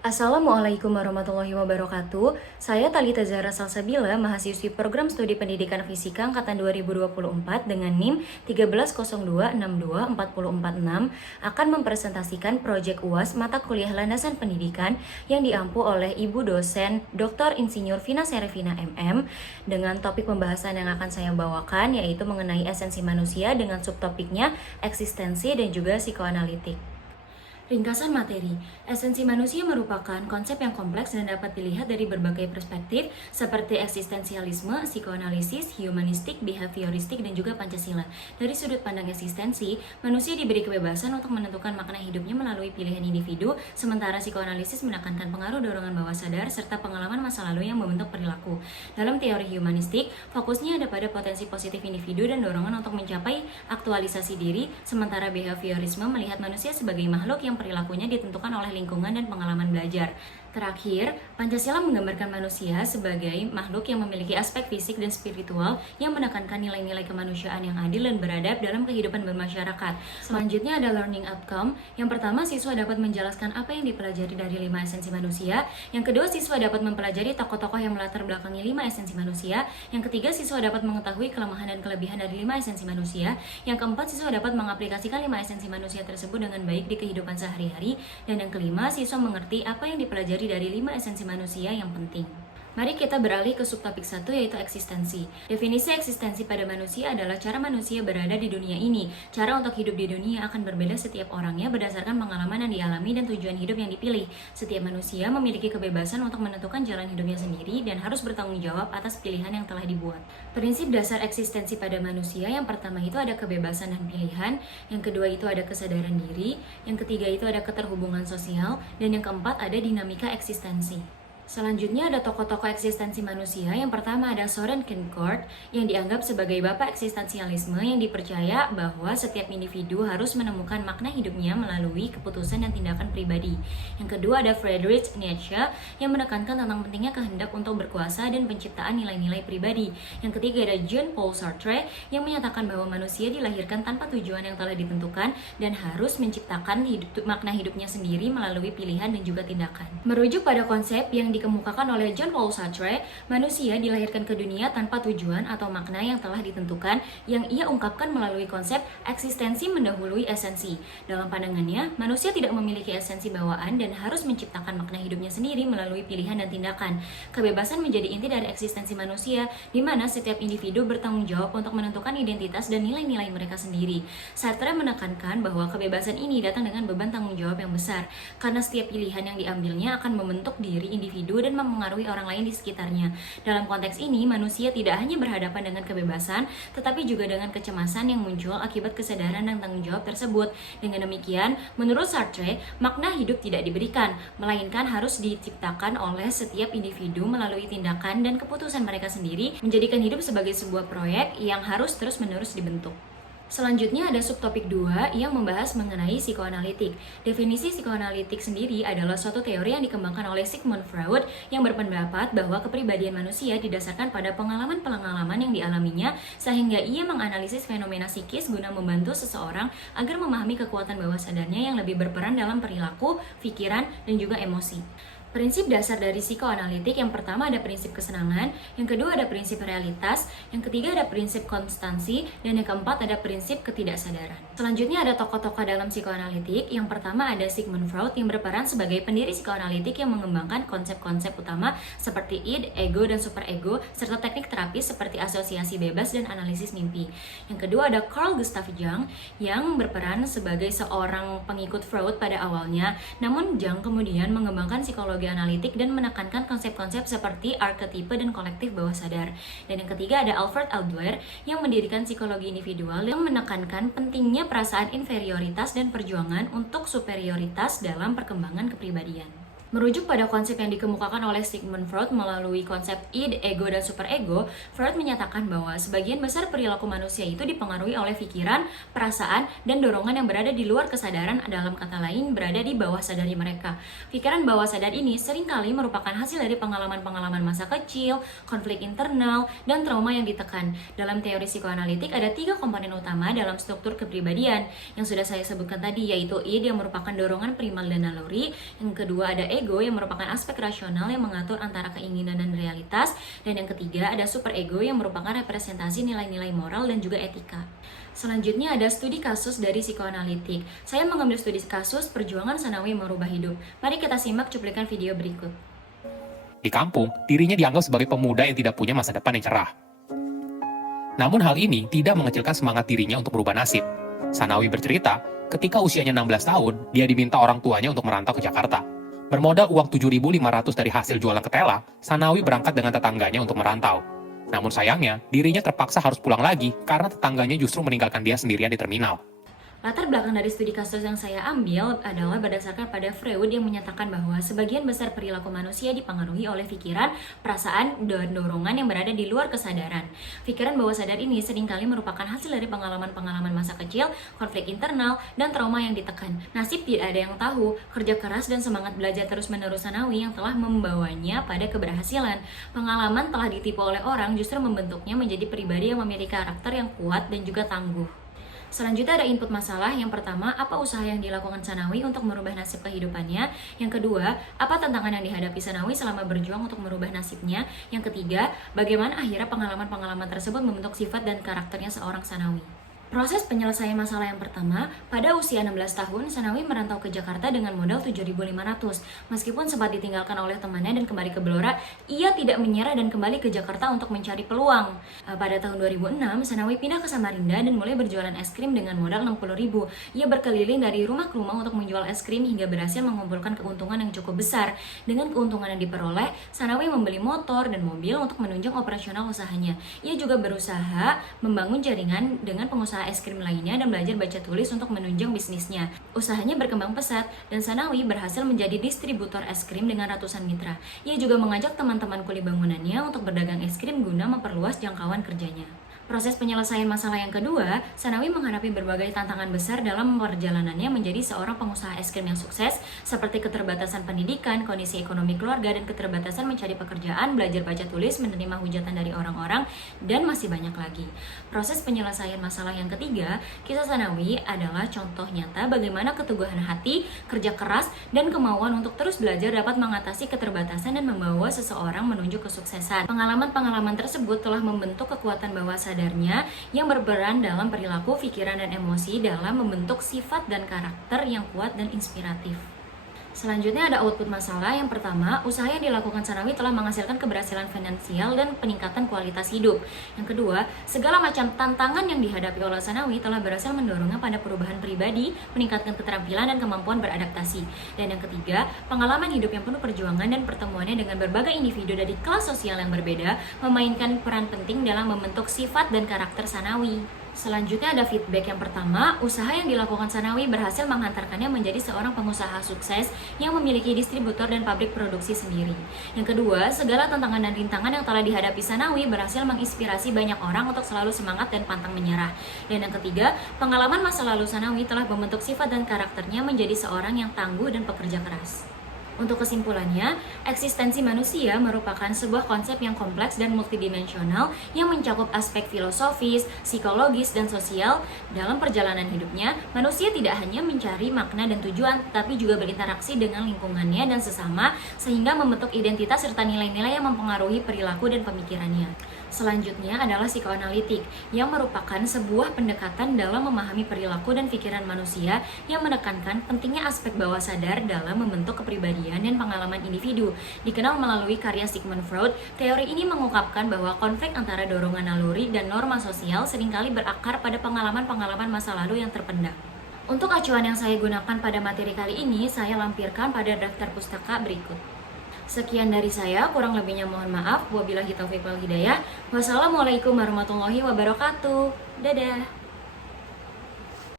Assalamualaikum warahmatullahi wabarakatuh. Saya Talita Zahra Salsabila, mahasiswi Program Studi Pendidikan Fisika Angkatan 2024 dengan NIM 130262446 akan mempresentasikan proyek UAS mata kuliah landasan pendidikan yang diampu oleh Ibu dosen Dr. Insinyur Vina Serevina MM dengan topik pembahasan yang akan saya bawakan yaitu mengenai esensi manusia dengan subtopiknya eksistensi dan juga psikoanalitik. Ringkasan materi, esensi manusia merupakan konsep yang kompleks dan dapat dilihat dari berbagai perspektif seperti eksistensialisme, psikoanalisis, humanistik, behavioristik, dan juga Pancasila. Dari sudut pandang eksistensi, manusia diberi kebebasan untuk menentukan makna hidupnya melalui pilihan individu, sementara psikoanalisis menekankan pengaruh dorongan bawah sadar serta pengalaman masa lalu yang membentuk perilaku. Dalam teori humanistik, fokusnya ada pada potensi positif individu dan dorongan untuk mencapai aktualisasi diri, sementara behaviorisme melihat manusia sebagai makhluk yang perilakunya ditentukan oleh lingkungan dan pengalaman belajar. Terakhir, Pancasila menggambarkan manusia sebagai makhluk yang memiliki aspek fisik dan spiritual yang menekankan nilai-nilai kemanusiaan yang adil dan beradab dalam kehidupan bermasyarakat. Selanjutnya ada learning outcome. Yang pertama, siswa dapat menjelaskan apa yang dipelajari dari 5 esensi manusia. Yang kedua, siswa dapat mempelajari tokoh-tokoh yang melatar belakangi 5 esensi manusia. Yang ketiga, siswa dapat mengetahui kelemahan dan kelebihan dari 5 esensi manusia. Yang keempat, siswa dapat mengaplikasikan 5 esensi manusia tersebut dengan baik di kehidupan sehari-hari. Dan yang kelima, siswa mengerti apa yang dipelajari dari 5 esensi manusia yang penting. Mari kita beralih ke subtopik 1 yaitu eksistensi. Definisi eksistensi pada manusia adalah cara manusia berada di dunia ini. Cara untuk hidup di dunia akan berbeda setiap orangnya berdasarkan pengalaman yang dialami dan tujuan hidup yang dipilih. Setiap manusia memiliki kebebasan untuk menentukan jalan hidupnya sendiri dan harus bertanggung jawab atas pilihan yang telah dibuat. Prinsip dasar eksistensi pada manusia yang pertama itu ada kebebasan dan pilihan, yang kedua itu ada kesadaran diri, yang ketiga itu ada keterhubungan sosial, dan yang keempat ada dinamika eksistensi. Selanjutnya ada tokoh-tokoh eksistensi manusia. Yang pertama ada Soren Kierkegaard yang dianggap sebagai bapak eksistensialisme yang dipercaya bahwa setiap individu harus menemukan makna hidupnya melalui keputusan dan tindakan pribadi. Yang kedua ada Friedrich Nietzsche yang menekankan tentang pentingnya kehendak untuk berkuasa dan penciptaan nilai-nilai pribadi. Yang ketiga ada Jean-Paul Sartre yang menyatakan bahwa manusia dilahirkan tanpa tujuan yang telah ditentukan dan harus menciptakan makna hidupnya sendiri melalui pilihan dan juga tindakan. Merujuk pada konsep yang dikemukakan oleh Jean-Paul Sartre, manusia dilahirkan ke dunia tanpa tujuan atau makna yang telah ditentukan yang ia ungkapkan melalui konsep eksistensi mendahului esensi. Dalam pandangannya, manusia tidak memiliki esensi bawaan dan harus menciptakan makna hidupnya sendiri melalui pilihan dan tindakan. Kebebasan menjadi inti dari eksistensi manusia, di mana setiap individu bertanggung jawab untuk menentukan identitas dan nilai-nilai mereka sendiri. Sartre menekankan bahwa kebebasan ini datang dengan beban tanggung jawab yang besar, karena setiap pilihan yang diambilnya akan membentuk diri individu dan mempengaruhi orang lain di sekitarnya. Dalam konteks ini, manusia tidak hanya berhadapan dengan kebebasan, tetapi juga dengan kecemasan yang muncul akibat kesadaran dan tanggung jawab tersebut. Dengan demikian, menurut Sartre, makna hidup tidak diberikan, melainkan harus diciptakan oleh setiap individu melalui tindakan dan keputusan mereka sendiri, menjadikan hidup sebagai sebuah proyek yang harus terus-menerus dibentuk. Selanjutnya ada subtopik 2 yang membahas mengenai psikoanalitik. Definisi psikoanalitik sendiri adalah suatu teori yang dikembangkan oleh Sigmund Freud yang berpendapat bahwa kepribadian manusia didasarkan pada pengalaman-pengalaman yang dialaminya sehingga ia menganalisis fenomena psikis guna membantu seseorang agar memahami kekuatan bawah sadarnya yang lebih berperan dalam perilaku, pikiran, dan juga emosi. Prinsip dasar dari psikoanalitik yang pertama ada prinsip kesenangan, yang kedua ada prinsip realitas, yang ketiga ada prinsip konstansi, dan yang keempat ada prinsip ketidaksadaran. Selanjutnya ada tokoh-tokoh dalam psikoanalitik. Yang pertama ada Sigmund Freud yang berperan sebagai pendiri psikoanalitik yang mengembangkan konsep-konsep utama seperti id, ego, dan superego, serta teknik terapis seperti asosiasi bebas dan analisis mimpi. Yang kedua ada Carl Gustav Jung yang berperan sebagai seorang pengikut Freud pada awalnya, namun Jung kemudian mengembangkan psikologi analitik dan menekankan konsep-konsep seperti arketipe dan kolektif bawah sadar. Dan yang ketiga ada Alfred Adler yang mendirikan psikologi individual yang menekankan pentingnya perasaan inferioritas dan perjuangan untuk superioritas dalam perkembangan kepribadian. Merujuk pada konsep yang dikemukakan oleh Sigmund Freud melalui konsep id, ego, dan superego, Freud menyatakan bahwa sebagian besar perilaku manusia itu dipengaruhi oleh pikiran, perasaan, dan dorongan yang berada di luar kesadaran, dalam kata lain berada di bawah sadari mereka. Pikiran bawah sadar ini seringkali merupakan hasil dari pengalaman-pengalaman masa kecil, konflik internal, dan trauma yang ditekan. Dalam teori psikoanalitik ada 3 komponen utama dalam struktur kepribadian yang sudah saya sebutkan tadi, yaitu id yang merupakan dorongan primal dan naluri, yang kedua ada ego yang merupakan aspek rasional yang mengatur antara keinginan dan realitas. Dan yang ketiga ada super ego yang merupakan representasi nilai-nilai moral dan juga etika. Selanjutnya ada studi kasus dari psikoanalitik. Saya mengambil studi kasus perjuangan Sanawi merubah hidup. Mari kita simak cuplikan video berikut. Di kampung, dirinya dianggap sebagai pemuda yang tidak punya masa depan yang cerah. Namun hal ini tidak mengecilkan semangat dirinya untuk merubah nasib. Sanawi bercerita, ketika usianya 16 tahun, dia diminta orang tuanya untuk merantau ke Jakarta. Bermodal uang 7.500 dari hasil jualan ketela, Sanawi berangkat dengan tetangganya untuk merantau. Namun sayangnya, dirinya terpaksa harus pulang lagi karena tetangganya justru meninggalkan dia sendirian di terminal. Latar belakang dari studi kasus yang saya ambil adalah berdasarkan pada Freud yang menyatakan bahwa sebagian besar perilaku manusia dipengaruhi oleh pikiran, perasaan, dan dorongan yang berada di luar kesadaran. Pikiran bawah sadar ini seringkali merupakan hasil dari pengalaman-pengalaman masa kecil, konflik internal, dan trauma yang ditekan. Nasib tidak ada yang tahu, kerja keras dan semangat belajar terus-menerus Sanawi yang telah membawanya pada keberhasilan. Pengalaman telah ditipu oleh orang justru membentuknya menjadi pribadi yang memiliki karakter yang kuat dan juga tangguh. Selanjutnya ada input masalah. Yang pertama, apa usaha yang dilakukan Sanawi untuk merubah nasib kehidupannya? Yang kedua, apa tantangan yang dihadapi Sanawi selama berjuang untuk merubah nasibnya? Yang ketiga, bagaimana akhirnya pengalaman-pengalaman tersebut membentuk sifat dan karakternya seorang Sanawi? Proses penyelesaian masalah yang pertama, pada usia 16 tahun, Sanawi merantau ke Jakarta dengan modal 7.500. Meskipun sempat ditinggalkan oleh temannya dan kembali ke Blora, ia tidak menyerah dan kembali ke Jakarta untuk mencari peluang. Pada tahun 2006, Sanawi pindah ke Samarinda dan mulai berjualan es krim dengan modal 60.000. Ia berkeliling dari rumah ke rumah untuk menjual es krim hingga berhasil mengumpulkan keuntungan yang cukup besar. Dengan keuntungan yang diperoleh, Sanawi membeli motor dan mobil untuk menunjang operasional usahanya. Ia juga berusaha membangun jaringan dengan pengusaha es krim lainnya dan belajar baca tulis untuk menunjang bisnisnya. Usahanya berkembang pesat dan Sanawi berhasil menjadi distributor es krim dengan ratusan mitra. Ia juga mengajak teman-teman kuli bangunannya untuk berdagang es krim guna memperluas jangkauan kerjanya. Proses penyelesaian masalah yang kedua, Sanawi menghadapi berbagai tantangan besar dalam perjalanannya menjadi seorang pengusaha es krim yang sukses, seperti keterbatasan pendidikan, kondisi ekonomi keluarga, dan keterbatasan mencari pekerjaan, belajar baca tulis, menerima hujatan dari orang-orang, dan masih banyak lagi. Proses penyelesaian masalah yang ketiga, kisah Sanawi adalah contoh nyata bagaimana keteguhan hati, kerja keras, dan kemauan untuk terus belajar dapat mengatasi keterbatasan dan membawa seseorang menuju kesuksesan. Pengalaman-pengalaman tersebut telah membentuk kekuatan bawah sadar yang berperan dalam perilaku, pikiran, dan emosi dalam membentuk sifat dan karakter yang kuat dan inspiratif. Selanjutnya ada output masalah. Yang pertama, usaha yang dilakukan Sanawi telah menghasilkan keberhasilan finansial dan peningkatan kualitas hidup. Yang kedua, segala macam tantangan yang dihadapi oleh Sanawi telah berhasil mendorongnya pada perubahan pribadi, meningkatkan keterampilan dan kemampuan beradaptasi. Dan yang ketiga, pengalaman hidup yang penuh perjuangan dan pertemuannya dengan berbagai individu dari kelas sosial yang berbeda memainkan peran penting dalam membentuk sifat dan karakter Sanawi. Selanjutnya ada feedback. Yang pertama, usaha yang dilakukan Sanawi berhasil menghantarkannya menjadi seorang pengusaha sukses yang memiliki distributor dan pabrik produksi sendiri. Yang kedua, segala tantangan dan rintangan yang telah dihadapi Sanawi berhasil menginspirasi banyak orang untuk selalu semangat dan pantang menyerah. Dan yang ketiga, pengalaman masa lalu Sanawi telah membentuk sifat dan karakternya menjadi seorang yang tangguh dan pekerja keras. Untuk kesimpulannya, eksistensi manusia merupakan sebuah konsep yang kompleks dan multidimensional yang mencakup aspek filosofis, psikologis, dan sosial. Dalam perjalanan hidupnya, manusia tidak hanya mencari makna dan tujuan, tapi juga berinteraksi dengan lingkungannya dan sesama, sehingga membentuk identitas serta nilai-nilai yang mempengaruhi perilaku dan pemikirannya. Selanjutnya adalah psikoanalitik, yang merupakan sebuah pendekatan dalam memahami perilaku dan pikiran manusia yang menekankan pentingnya aspek bawah sadar dalam membentuk kepribadian dan pengalaman individu. Dikenal melalui karya Sigmund Freud, teori ini mengungkapkan bahwa konflik antara dorongan naluri dan norma sosial seringkali berakar pada pengalaman-pengalaman masa lalu yang terpendam. Untuk acuan yang saya gunakan pada materi kali ini, saya lampirkan pada daftar pustaka berikut. Sekian dari saya, kurang lebihnya mohon maaf. Wabillahi taufiq wal hidayah. Wassalamualaikum warahmatullahi wabarakatuh. Dadah.